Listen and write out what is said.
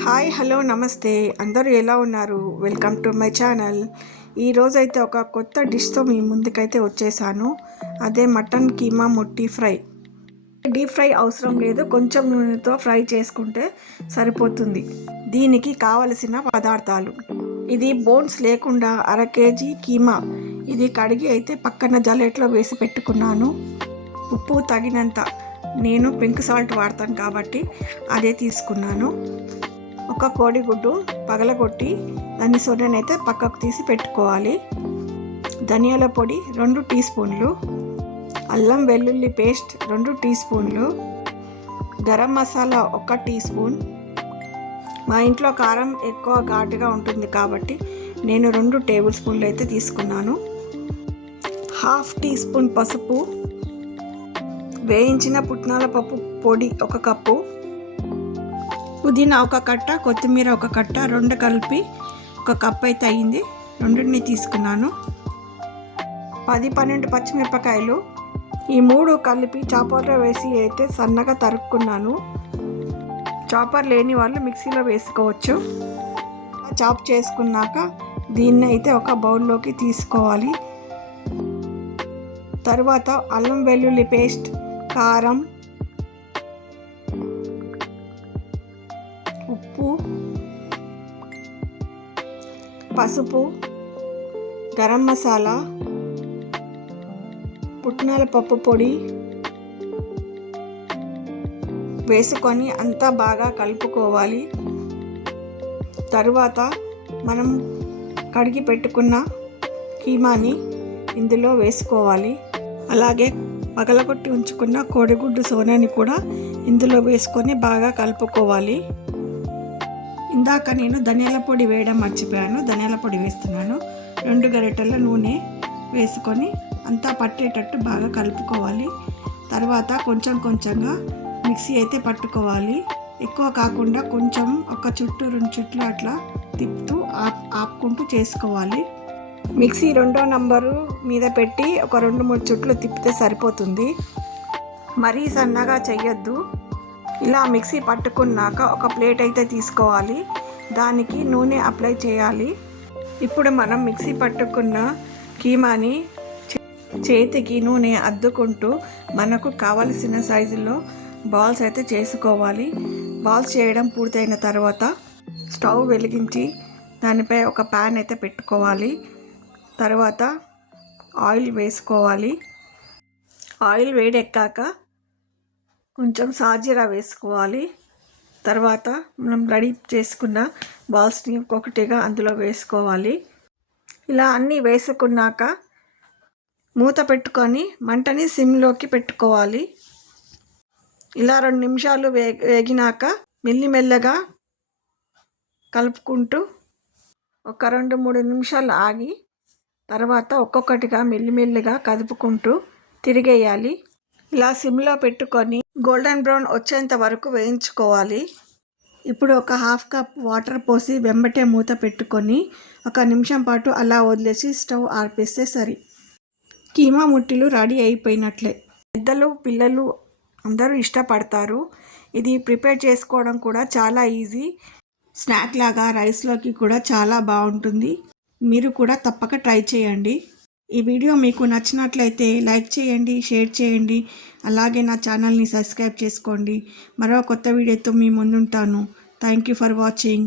Hi hello నమస్తే. అందరూ ఎలా ఉన్నారు? Welcome to my channel. ఈరోజైతే ఒక కొత్త డిష్తో మీ ముందుకైతే వచ్చేసాను. అదే మటన్ కీమా ముట్టి ఫ్రై. డీప్ ఫ్రై అవసరం లేదు. కొంచెం నూనెతో ఫ్రై చేసుకుంటే సరిపోతుంది. దీనికి కావలసిన పదార్థాలు. ఇది బోన్స్ లేకుండా అర కేజీ కీమా. ఇది కడిగి అయితే పక్కన జల్లెట్లో వేసి పెట్టుకున్నాను. ఉప్పు తగినంత. నేను పింక్ సాల్ట్ వాడతాను కాబట్టి అదే తీసుకున్నాను. ఒక కోడిగుడ్డు పగలగొట్టి దాన్ని సొరనైతే పక్కకు తీసి పెట్టుకోవాలి. ధనియాల పొడి రెండు టీ స్పూన్లు అల్లం వెల్లుల్లి పేస్ట్ రెండు టీ స్పూన్లు గరం మసాలా ఒక టీ స్పూన్. మా ఇంట్లో కారం ఎక్కువ ఘాటుగా ఉంటుంది కాబట్టి నేను రెండు టేబుల్ స్పూన్లు అయితే తీసుకున్నాను. హాఫ్ టీ స్పూన్ పసుపు వేయించిన పుట్నాల పప్పు పొడి ఒక కప్పు పుదీనా ఒక కట్ట కొత్తిమీర ఒక కట్ట రెండు కలిపి ఒక కప్ అయితే అయింది రెండింటిని తీసుకున్నాను. పది పన్నెండు పచ్చిమిరపకాయలు ఈ మూడు కలిపి చాపర్లో వేసి అయితే సన్నగా తరుక్కున్నాను. చాపర్ లేని వాళ్ళు మిక్సీలో వేసుకోవచ్చు. చాప్ చేసుకున్నాక దీన్ని అయితే ఒక బౌల్లోకి తీసుకోవాలి. తరువాత అల్లం వెల్లుల్లి పేస్ట్ కారం పసుపు గరం మసాలా పుట్నాల పప్పు పొడి వేసుకొని అంతా బాగా కలుపుకోవాలి. తరువాత మనం కడిగి పెట్టుకున్న కీమాని ఇందులో వేసుకోవాలి. అలాగే పగలగొట్టి ఉంచుకున్న కోడిగుడ్డు సోనాని కూడా ఇందులో వేసుకొని బాగా కలుపుకోవాలి. ఇందాక నేను ధనియాల పొడి వేయడం మర్చిపోయాను. ధనియాల పొడి వేస్తున్నాను. రెండు గరిటెల నూనె వేసుకొని అంతా పట్టేటట్టు బాగా కలుపుకోవాలి. తర్వాత కొంచెం కొంచెంగా మిక్సీ అయితే పట్టుకోవాలి. ఎక్కువ కాకుండా కొంచెం ఒక చుట్టూ రెండు చుట్లు అట్లా తిప్పుతూ ఆప్ ఆపుకుంటూ చేసుకోవాలి. మిక్సీ రెండో నంబరు మీద పెట్టి ఒక రెండు మూడు చుట్లు తిప్పితే సరిపోతుంది. మరీ సన్నగా చెయ్యొద్దు. ఇలా మిక్సీ పట్టుకున్నాక ఒక ప్లేట్ అయితే తీసుకోవాలి. దానికి నూనె అప్లై చేయాలి. ఇప్పుడు మనం మిక్సీ పట్టుకున్న కీమాని చేతికి నూనె అద్దుకుంటూ మనకు కావలసిన సైజులో బాల్స్ అయితే చేసుకోవాలి. బాల్స్ చేయడం పూర్తయిన తర్వాత స్టవ్ వెలిగించి దానిపై ఒక ప్యాన్ అయితే పెట్టుకోవాలి. తర్వాత ఆయిల్ వేసుకోవాలి. ఆయిల్ వేడెక్కాక కొంచెం సాజీరా వేసుకోవాలి. తర్వాత మనం రెడీ చేసుకున్న బాల్స్ని ఒక్కొక్కటిగా అందులో వేసుకోవాలి. ఇలా అన్నీ వేసుకున్నాక మూత పెట్టుకొని మంటని సిమ్లోకి పెట్టుకోవాలి. ఇలా రెండు నిమిషాలు వే వేగినాక మెల్లిమెల్లగా కలుపుకుంటూ ఒక రెండు మూడు నిమిషాలు ఆగి తర్వాత ఒక్కొక్కటిగా మెల్లిమెల్లిగా కదుపుకుంటూ తిరిగేయాలి. ఇలా సిమ్లో పెట్టుకొని గోల్డెన్ బ్రౌన్ వచ్చేంత వరకు వేయించుకోవాలి. ఇప్పుడు ఒక హాఫ్ కప్ వాటర్ పోసి వెంబటే మూత పెట్టుకొని ఒక నిమిషం పాటు అలా వదిలేసి స్టవ్ ఆర్పేస్తే సరి. కీమా ముట్టిలు రెడీ అయిపోయినట్లే. పెద్దలు పిల్లలు అందరూ ఇష్టపడతారు. ఇది ప్రిపేర్ చేసుకోవడం కూడా చాలా ఈజీ. స్నాక్ లాగా రైస్లోకి కూడా చాలా బాగుంటుంది. మీరు కూడా తప్పక ట్రై చేయండి. ఈ వీడియో మీకు నచ్చినట్లయితే లైక్ చేయండి షేర్ చేయండి. అలాగే నా ఛానల్ని సబ్స్క్రైబ్ చేసుకోండి. మరో కొత్త వీడియోతో మీ ముందుంటాను. Thank you for watching.